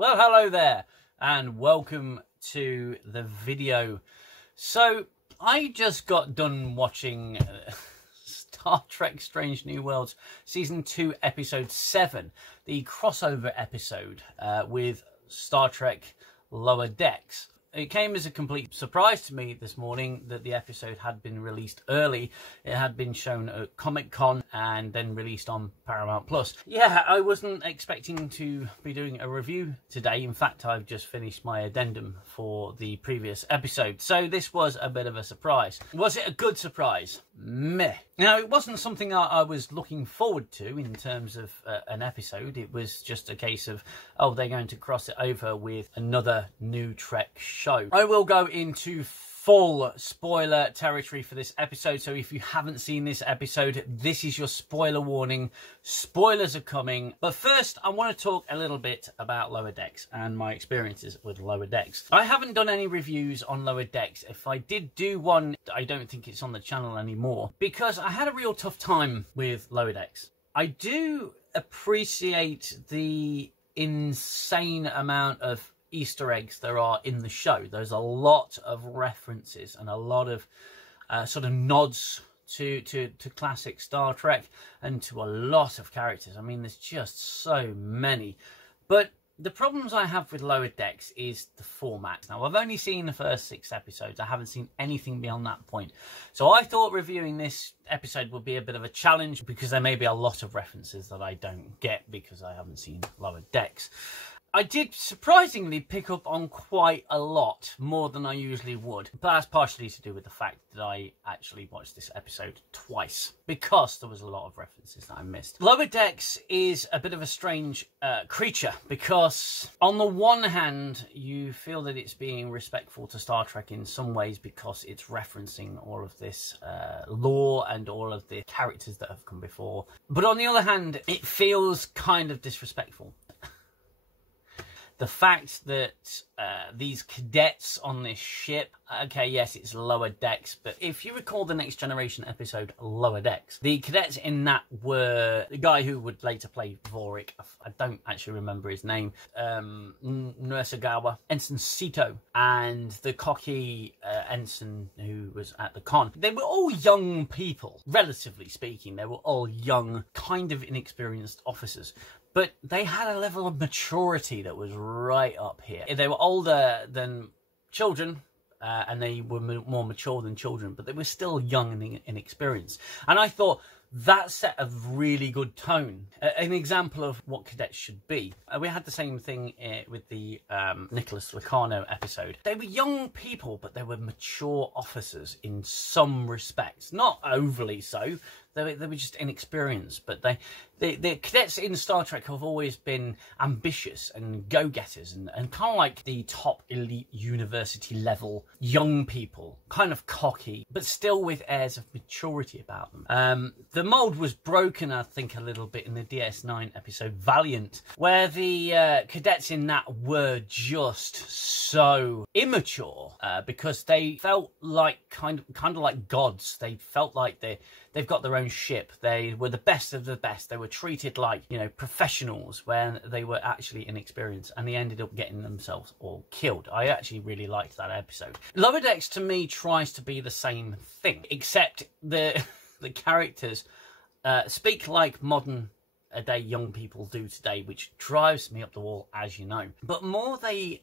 Well, hello there, and welcome to the video. So, I just got done watching Star Trek Strange New Worlds Season 2, Episode 7, the crossover episode with Star Trek Lower Decks. It came as a complete surprise to me this morning that the episode had been released early. It had been shown at Comic-Con and then released on Paramount+. Yeah, I wasn't expecting to be doing a review today. In fact, I've just finished my addendum for the previous episode. So this was a bit of a surprise. Was it a good surprise? Meh. Now, it wasn't something I was looking forward to in terms of an episode. It was just a case of, oh, they're going to cross it over with another new Trek show. I will go into full spoiler territory for this episode, so if you haven't seen this episode, this is your spoiler warning. Spoilers are coming. But first, I want to talk a little bit about Lower Decks and my experiences with Lower Decks. I haven't done any reviews on Lower Decks. If I did do one, I don't think it's on the channel anymore, because I had a real tough time with Lower Decks. I do appreciate the insane amount of Easter eggs there are in the show. There's a lot of references and a lot of sort of nods to classic Star Trek and to a lot of characters. I mean, there's just so many. But the problems I have with Lower Decks is the format. Now, I've only seen the first 6 episodes. I haven't seen anything beyond that point. So I thought reviewing this episode would be a bit of a challenge because there may be a lot of references that I don't get because I haven't seen Lower Decks. I did surprisingly pick up on quite a lot, more than I usually would. But that's partially to do with the fact that I actually watched this episode twice, because there was a lot of references that I missed. Lower Decks is a bit of a strange creature, because on the one hand, you feel that it's being respectful to Star Trek in some ways because it's referencing all of this lore and all of the characters that have come before. But on the other hand, it feels kind of disrespectful. The fact that these cadets on this ship, okay, yes, it's Lower Decks, but if you recall the Next Generation episode Lower Decks, the cadets in that were the guy who would later play Vorik, I don't actually remember his name, Nursagawa, Ensign Sito, and the cocky ensign who was at the con. They were all young people, relatively speaking. They were all young, kind of inexperienced officers. But they had a level of maturity that was right up here. They were older than children, and they were more mature than children, but they were still young and inexperienced. And I thought that set a really good tone, an example of what cadets should be. We had the same thing with the Nicholas Lucano episode. They were young people, but they were mature officers in some respects. Not overly so. They were just inexperienced, but the cadets in Star Trek have always been ambitious and go-getters and kind of like the top elite university level young people, kind of cocky, but still with airs of maturity about them. The mould was broken, I think, a little bit in the DS9 episode Valiant, where the cadets in that were just so immature because they felt like kind of like gods. They felt like they've got their own ship. They were the best of the best. They were treated like, you know, professionals when they were actually inexperienced, and they ended up getting themselves all killed. I actually really liked that episode. Lower Decks to me tries to be the same thing, except the characters speak like modern day young people do today, which drives me up the wall, as you know. But more they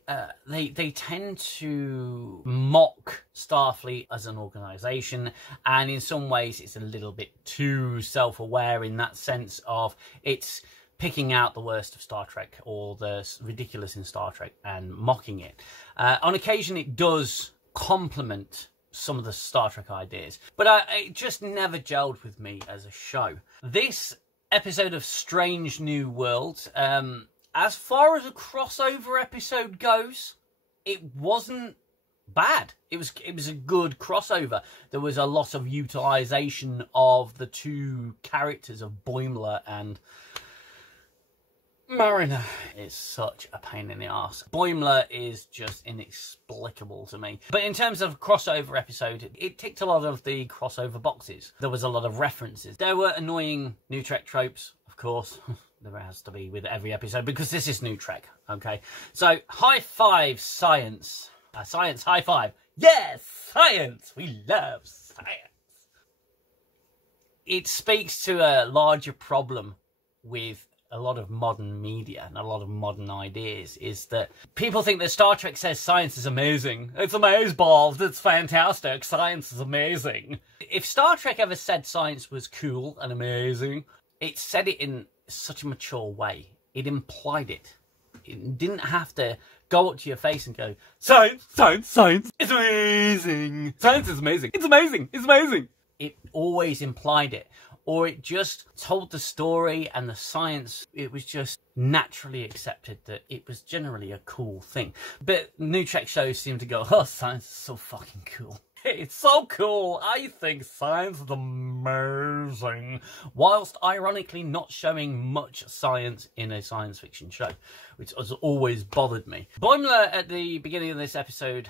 tend to mock Starfleet as an organisation, and in some ways it's a little bit too self-aware in that sense of it's picking out the worst of Star Trek or the ridiculous in Star Trek and mocking it. On occasion it does complement some of the Star Trek ideas, but it just never gelled with me as a show. This episode of Strange New Worlds, as far as a crossover episode goes, it wasn't bad. It was a good crossover. There was a lot of utilization of the two characters of Boimler and Mariner. Is such a pain in the arse. Boimler is just inexplicable to me. But in terms of crossover episode, it ticked a lot of the crossover boxes. There was a lot of references. There were annoying new Trek tropes, of course. there has to be with every episode, because this is New Trek, okay? So, high five, science. Science, high five. Yes, science! We love science. It speaks to a larger problem with a lot of modern media and a lot of modern ideas, is that people think that Star Trek says science is amazing. It's amazeballs, it's fantastic, science is amazing. If Star Trek ever said science was cool and amazing, it said it in such a mature way. It implied it. It didn't have to go up to your face and go, science, science, science, it's amazing. Science is amazing. It's amazing. It's amazing. It always implied it. Or it just told the story and the science, it was just naturally accepted that it was generally a cool thing. But New Trek shows seem to go, oh, science is so fucking cool. It's so cool. I think science is amazing. Whilst ironically not showing much science in a science fiction show, which has always bothered me. Boimler at the beginning of this episode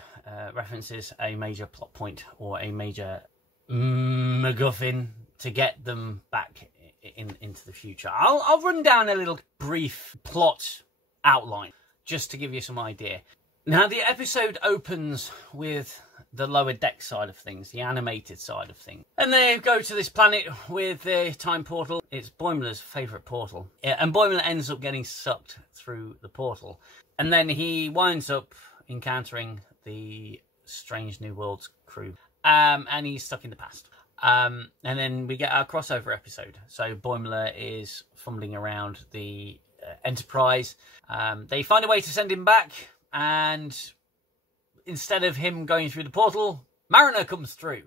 references a major plot point or a major MacGuffin to get them back into the future. I'll run down a little brief plot outline just to give you some idea. Now, the episode opens with the lower deck side of things, the animated side of things. And they go to this planet with the time portal. It's Boimler's favourite portal. And Boimler ends up getting sucked through the portal. And then he winds up encountering the Strange New Worlds crew. And he's stuck in the past. And then we get our crossover episode. So Boimler is fumbling around the Enterprise. They find a way to send him back, and instead of him going through the portal, Mariner comes through.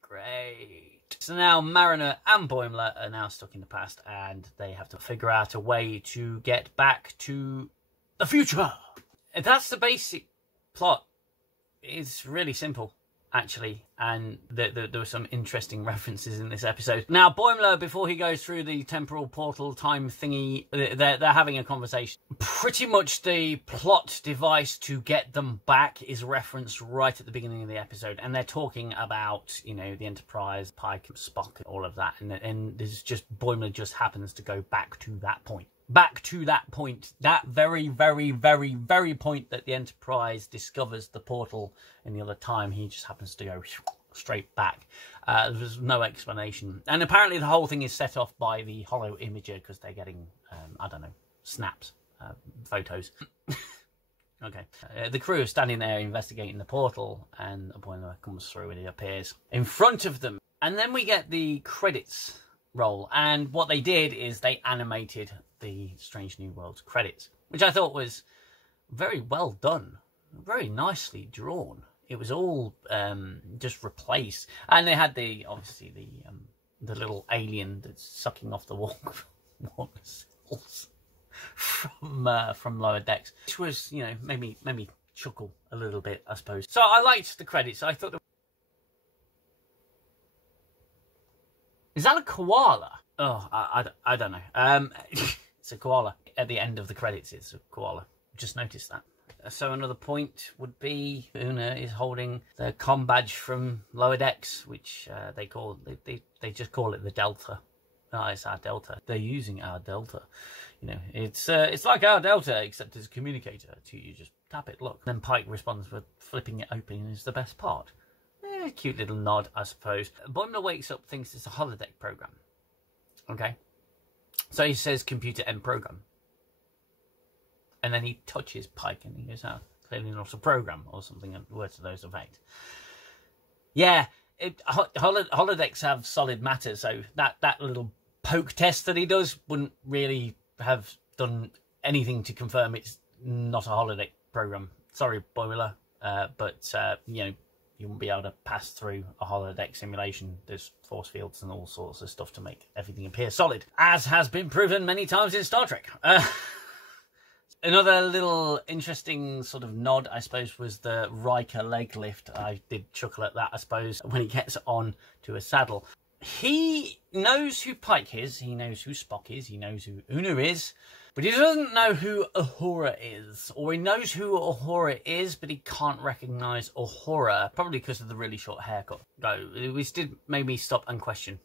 Great. So now Mariner and Boimler are now stuck in the past, and they have to figure out a way to get back to the future. And that's the basic plot. It's really simple, actually, and there were some interesting references in this episode. Now, Boimler, before he goes through the temporal portal time thingy, they're having a conversation. Pretty much the plot device to get them back is referenced right at the beginning of the episode, and they're talking about, you know, the Enterprise, Pike, Spock, all of that, and there's just, Boimler just happens to go back to that point. Back to that point, that very, very, very, very point that the Enterprise discovers the portal in the other time. He just happens to go straight back. There's no explanation. And apparently the whole thing is set off by the holo imager, because they're getting, I don't know, snaps, photos. Okay. The crew is standing there investigating the portal, and a Boimler comes through and he appears in front of them. And then we get the credits roll. And what they did is they animated the Strange New Worlds credits, which I thought was very well done, very nicely drawn. It was all just replaced, and they had obviously the little alien that's sucking off the water cells from Lower Decks, which was, you know, made me chuckle a little bit, I suppose. So I liked the credits. I thought, is that a koala? Oh, I don't know. It's a koala. At the end of the credits, it's a koala. Just noticed that. So another point would be Una is holding the comm badge from Lower Decks, which they just call it the Delta. Oh, it's our Delta. They're using our Delta. You know, it's like our Delta, except as a communicator. You just tap it, look. Then Pike responds with flipping it open is the best part. Cute little nod, I suppose. Boimler wakes up, thinks it's a holodeck program. Okay. So he says computer end program. And then he touches Pike and he goes, oh, clearly not a program, or something, words to those effect. Yeah, holodecks have solid matter, so that little poke test that he does wouldn't really have done anything to confirm it's not a holodeck program. Sorry, Boimler, but, you know, you won't be able to pass through a holodeck simulation. There's force fields and all sorts of stuff to make everything appear solid, as has been proven many times in Star Trek. Another little interesting sort of nod, I suppose, was the Riker leg lift. I did chuckle at that, I suppose, when he gets on to a saddle. He knows who Pike is, he knows who Spock is, he knows who Una is, but he doesn't know who Uhura is. Or he knows who Uhura is, but he can't recognise Uhura, probably because of the really short haircut. No, which did make me stop and question.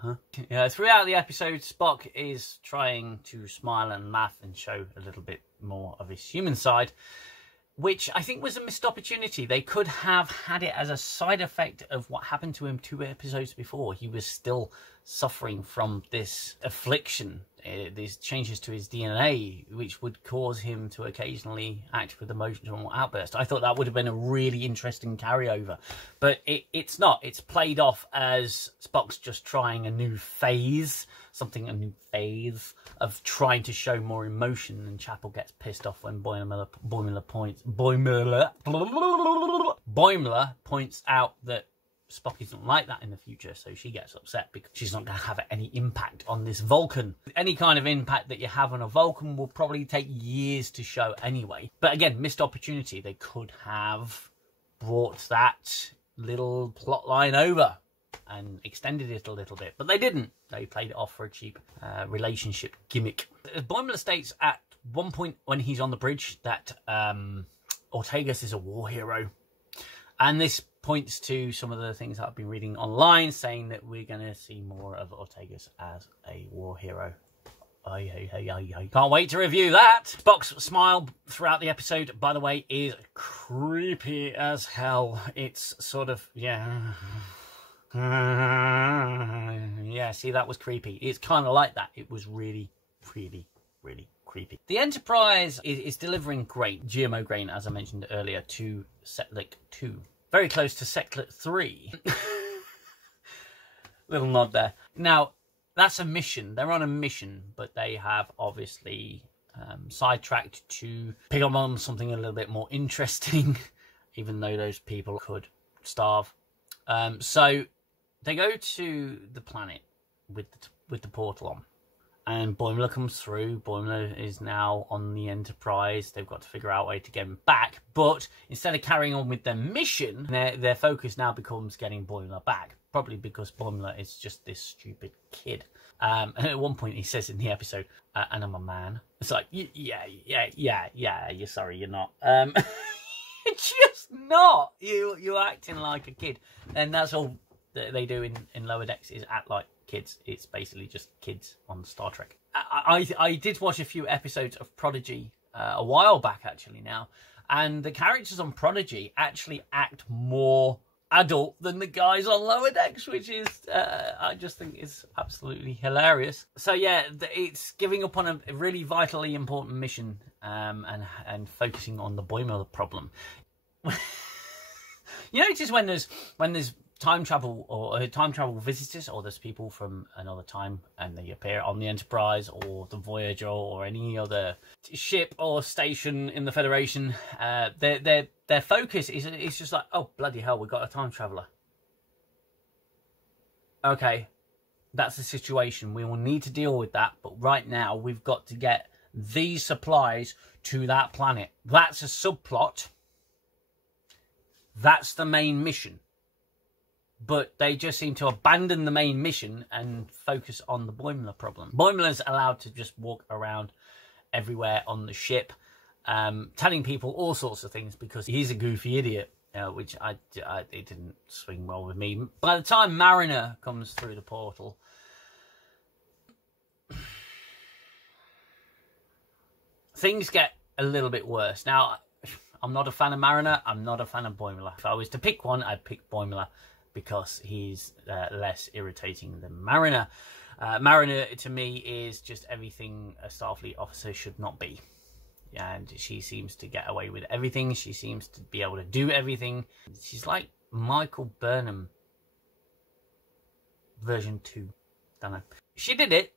Huh? Yeah, throughout the episode, Spock is trying to smile and laugh and show a little bit more of his human side, which I think was a missed opportunity. They could have had it as a side effect of what happened to him 2 episodes before. He was still suffering from this affliction, these changes to his DNA, which would cause him to occasionally act with emotional outbursts. I thought that would have been a really interesting carryover, but it's not. It's played off as Spock's just trying a new phase of trying to show more emotion, and Chapel gets pissed off when Boimler points out that Spock isn't like that in the future, so she gets upset because she's not going to have any impact on this Vulcan. Any kind of impact that you have on a Vulcan will probably take years to show anyway. But again, missed opportunity. They could have brought that little plot line over and extended it a little bit, but they didn't. They played it off for a cheap relationship gimmick. Boimler states at one point when he's on the bridge that Ortegas is a war hero, and this points to some of the things that I've been reading online, saying that we're going to see more of Ortegas as a war hero. I can't wait to review that. Spock's smile throughout the episode, by the way, is creepy as hell. It's sort of, yeah, see, that was creepy. It's kind of like that. It was really, really, really creepy. The Enterprise is delivering grain, GMO grain, as I mentioned earlier, to Setlik 2. Very close to Setlik 3. Little nod there. Now, that's a mission. They're on a mission, but they have obviously sidetracked to pick up on something a little bit more interesting, even though those people could starve. So they go to the planet with the portal on, and Boimler comes through. Boimler is now on the Enterprise. They've got to figure out a way to get him back, but instead of carrying on with their mission, their focus now becomes getting Boimler back, probably because Boimler is just this stupid kid. And at one point he says in the episode, and I'm a man. It's like, yeah, you're sorry, you're not. You're just not. You're acting like a kid. And that's all they do in Lower Decks, is act like kids. It's basically just kids on Star Trek. I did watch a few episodes of Prodigy a while back, actually, now. And the characters on Prodigy actually act more adult than the guys on Lower Decks, which is, I just think is absolutely hilarious. So yeah, it's giving up on a really vitally important mission, and focusing on the Boimler problem. You notice when there's time travel or time travel visitors, or there's people from another time and they appear on the Enterprise or the Voyager or any other ship or station in the Federation, their focus is just like, oh bloody hell, we've got a time traveler. Okay, that's the situation. We will need to deal with that, but right now we've got to get these supplies to that planet. That's a subplot. That's the main mission. But they just seem to abandon the main mission and focus on the Boimler problem. Boimler's allowed to just walk around everywhere on the ship, telling people all sorts of things because he's a goofy idiot, which it didn't swing well with me. By the time Mariner comes through the portal, things get a little bit worse. Now, I'm not a fan of Mariner. I'm not a fan of Boimler. If I was to pick one, I'd pick Boimler, because he's less irritating than Mariner. Mariner, to me, is just everything a Starfleet officer should not be. And she seems to get away with everything. She seems to be able to do everything. She's like Michael Burnham version 2. Don't know. She did it.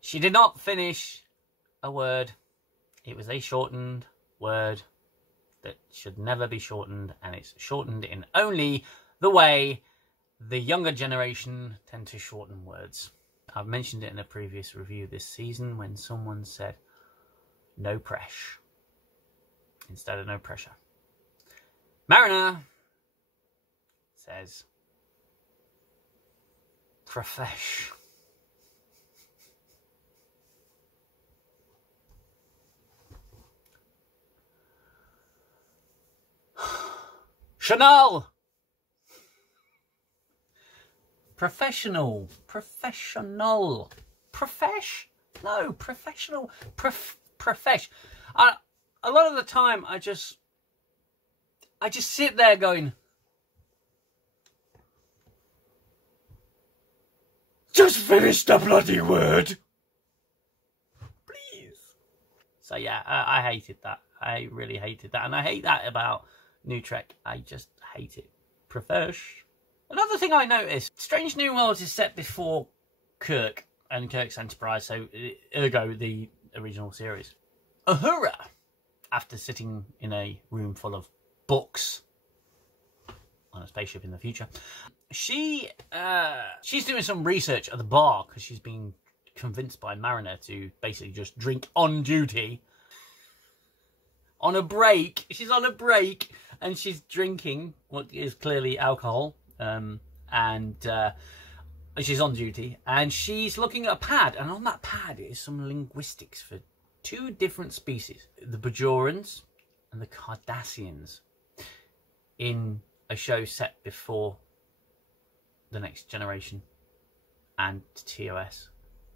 She did not finish a word. It was a shortened word that should never be shortened, and it's shortened in only the way the younger generation tend to shorten words. I've mentioned it in a previous review this season when someone said no pressure instead of no pressure. Mariner says profesh. Chanel! Professional. Professional. Profesh? No, professional. Profesh. A lot of the time, I just sit there going, just finish the bloody word, please. So yeah, I hated that. I really hated that, and I hate that about New Trek. I just hate it. Profesh. Another thing I noticed: Strange New Worlds is set before Kirk and Kirk's Enterprise, so ergo the original series. Uhura, after sitting in a room full of books on a spaceship in the future, she's doing some research at the bar because she's been convinced by Mariner to basically just drink on duty. On a break. She's on a break and she's drinking what is clearly alcohol. And she's on duty and she's looking at a pad, and on that pad is some linguistics for two different species, the Bajorans and the Cardassians, in a show set before The Next Generation and TOS.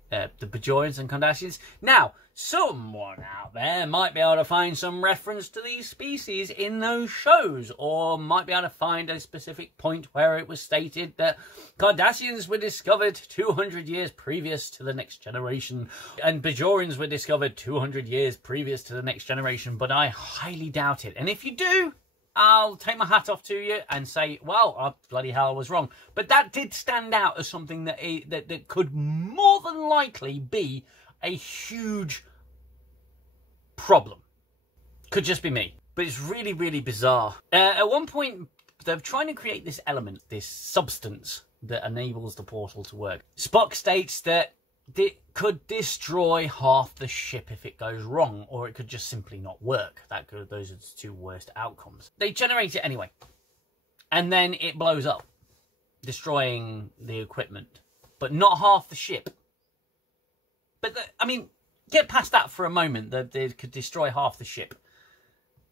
The Bajorans and Cardassians. Now, someone out there might be able to find some reference to these species in those shows, or might be able to find a specific point where it was stated that Cardassians were discovered 200 years previous to The Next Generation, and Bajorans were discovered 200 years previous to The Next Generation, but I highly doubt it. And if you do, I'll take my hat off to you and say, well, bloody hell, I was wrong. But that did stand out as something that could more than likely be a huge problem. Could just be me. But it's really, really bizarre. At one point, they're trying to create this element, this substance that enables the portal to work. Spock states that it could destroy half the ship if it goes wrong, or it could just simply not work. Those are the two worst outcomes. They generate it anyway, and then it blows up, destroying the equipment, but not half the ship. But I mean, get past that for a moment. That they could destroy half the ship,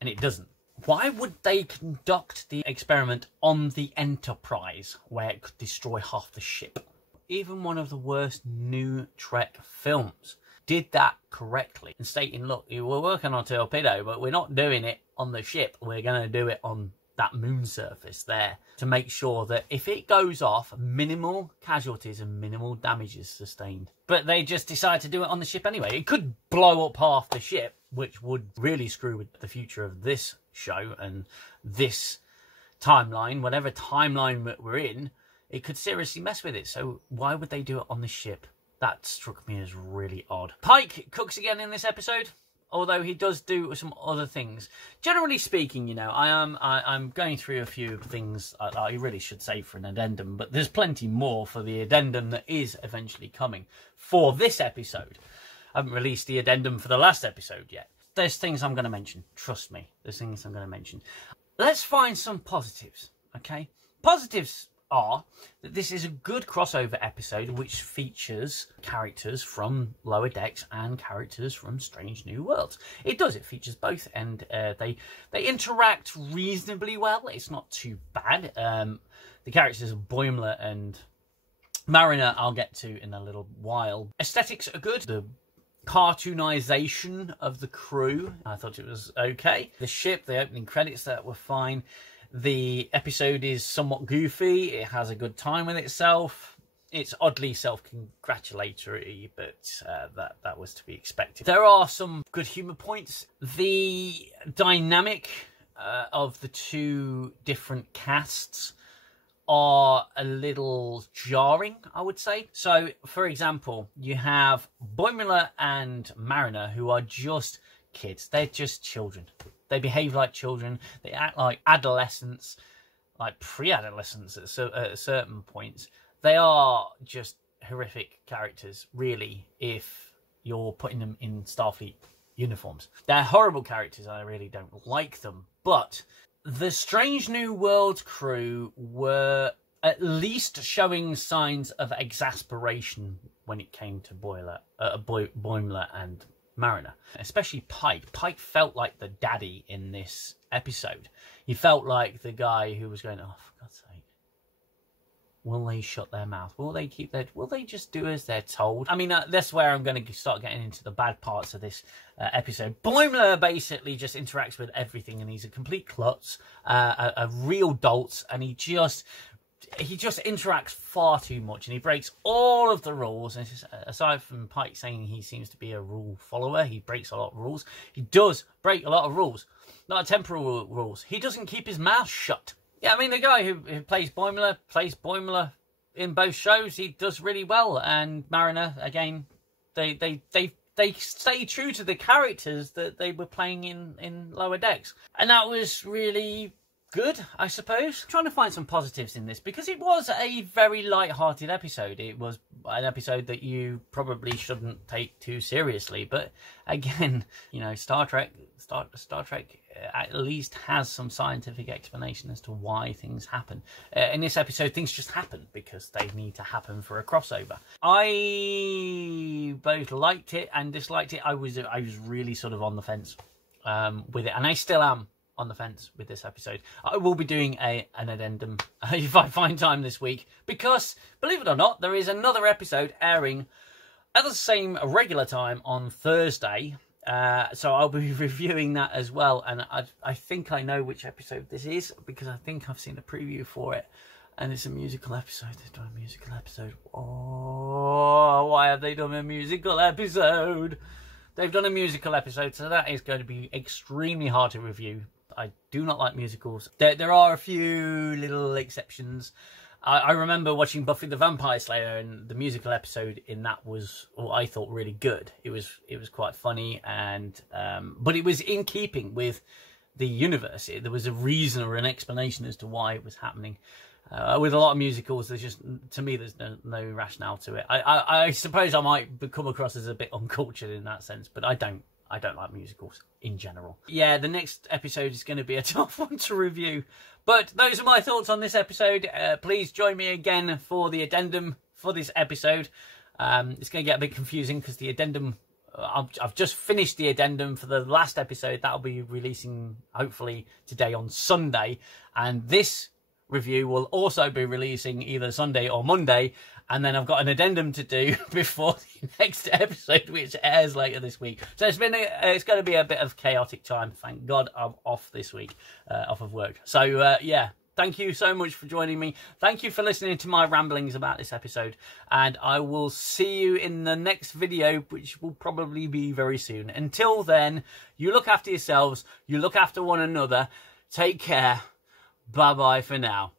and it doesn't. Why would they conduct the experiment on the Enterprise, where it could destroy half the ship? Even one of the worst New Trek films did that correctly, and stating, look, we're working on a torpedo, but we're not doing it on the ship. We're going to do it on that moon surface there, to make sure that if it goes off, minimal casualties and minimal damage is sustained. But they just decide to do it on the ship anyway. It could blow up half the ship, which would really screw with the future of this show and this timeline, whatever timeline we're in. It could seriously mess with it, so why would they do it on the ship? That struck me as really odd. Pike cooks again in this episode, although he does do some other things. Generally speaking, you know, I'm going through a few things I really should save for an addendum, but there's plenty more for the addendum that is eventually coming for this episode. I haven't released the addendum for the last episode yet. There's things I'm going to mention. Trust me, there's things I'm going to mention. Let's find some positives, okay? Positives are that this is a good crossover episode which features characters from Lower Decks and characters from Strange New Worlds. It does, it features both, and they interact reasonably well. It's not too bad. The characters of Boimler and Mariner I'll get to in a little while. Aesthetics are good. The cartoonization of the crew, I thought it was okay. The ship, the opening credits, that were fine. The episode is somewhat goofy. It has a good time with itself. It's oddly self-congratulatory, but that was to be expected. There are some good humour points. The dynamic of the two different casts are a little jarring, I would say. So, for example, you have Boimler and Mariner, who are just kids. They're just children. They behave like children. They act like adolescents, like pre-adolescents at certain points. They are just horrific characters, really, if you're putting them in Starfleet uniforms. They're horrible characters, and I really don't like them. But the Strange New Worlds crew were at least showing signs of exasperation when it came to Boimler and Mariner, especially Pike. Pike felt like the daddy in this episode. He felt like the guy who was going, oh, for God's sake, Will they shut their mouth? Will they keep their... Will they just do as they're told? I mean, that's where I'm going to start getting into the bad parts of this episode. Boimler basically just interacts with everything, and he's a complete klutz, a real dolt, and he just interacts far too much, and he breaks all of the rules. And just, aside from Pike saying he seems to be a rule follower, he breaks a lot of rules. He does break a lot of rules, not temporal rules. He doesn't keep his mouth shut. Yeah, I mean, the guy who plays Boimler in both shows. He does really well. And Mariner, again, they stay true to the characters that they were playing in Lower Decks. And that was really good, I suppose. Trying to find some positives in this, because it was a very light-hearted episode. It was an episode that you probably shouldn't take too seriously. But again, you know, Star Trek at least has some scientific explanation as to why things happen. In this episode, things just happen because they need to happen for a crossover. I both liked it and disliked it. I was really sort of on the fence with it, and I still am on the fence with this episode. I will be doing an addendum if I find time this week, because, believe it or not, there is another episode airing at the same regular time on Thursday. So I'll be reviewing that as well, and I think I know which episode this is, because I think I've seen a preview for it, and it's a musical episode. They've done a musical episode. Oh, why have they done a musical episode? They've done a musical episode, so that is going to be extremely hard to review. I do not like musicals. There are a few little exceptions. I remember watching Buffy the Vampire Slayer, and the musical episode in that was, well, I thought, really good. It was quite funny, and but it was in keeping with the universe. There was a reason or an explanation as to why it was happening. With a lot of musicals, there's just, to me, there's no rationale to it. I suppose I might come across as a bit uncultured in that sense, but I don't like musicals in general. Yeah, the next episode is going to be a tough one to review. But those are my thoughts on this episode. Please join me again for the addendum for this episode. It's going to get a bit confusing because the addendum... I've just finished the addendum for the last episode. That'll be releasing, hopefully, today on Sunday. And this review will also be releasing either Sunday or Monday, and then I've got an addendum to do before the next episode, which airs later this week. So it's going to be a bit of chaotic time. Thank God I'm off this week, off of work. So yeah, thank you so much for joining me. Thank you for listening to my ramblings about this episode, and I will see you in the next video, which will probably be very soon. Until then, you look after yourselves, you look after one another. Take care. Bye-bye for now.